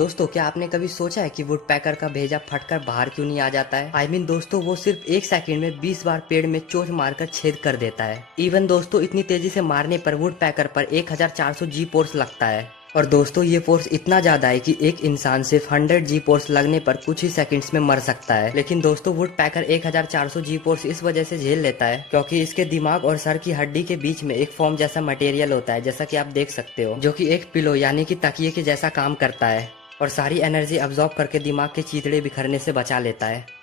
दोस्तों, क्या आपने कभी सोचा है कि वुड पैकर का भेजा फटकर बाहर क्यों नहीं आ जाता है? दोस्तों, वो सिर्फ 1 सेकंड में 20 बार पेड़ में चोंच मारकर छेद कर देता है। दोस्तों, इतनी तेजी से मारने पर वुड पैकर पर 1400 जी फोर्स लगता है। और दोस्तों, ये फोर्स इतना ज्यादा है कि एक इंसान सिर्फ 100 जी फोर्स लगने पर कुछ ही सेकंड्स में मर सकता है। लेकिन दोस्तों, वुड पैकर 1400 जी फोर्स इस वजह से झेल लेता है क्योंकि इसके दिमाग और सर की हड्डी के बीच में एक फोम जैसा मटेरियल होता है, जैसा कि आप देख सकते हो, जो कि एक पिलो यानी कि तकिए के जैसा काम करता है और सारी एनर्जी अब्सॉर्ब करके दिमाग के चीथड़े बिखरने से बचा लेता है।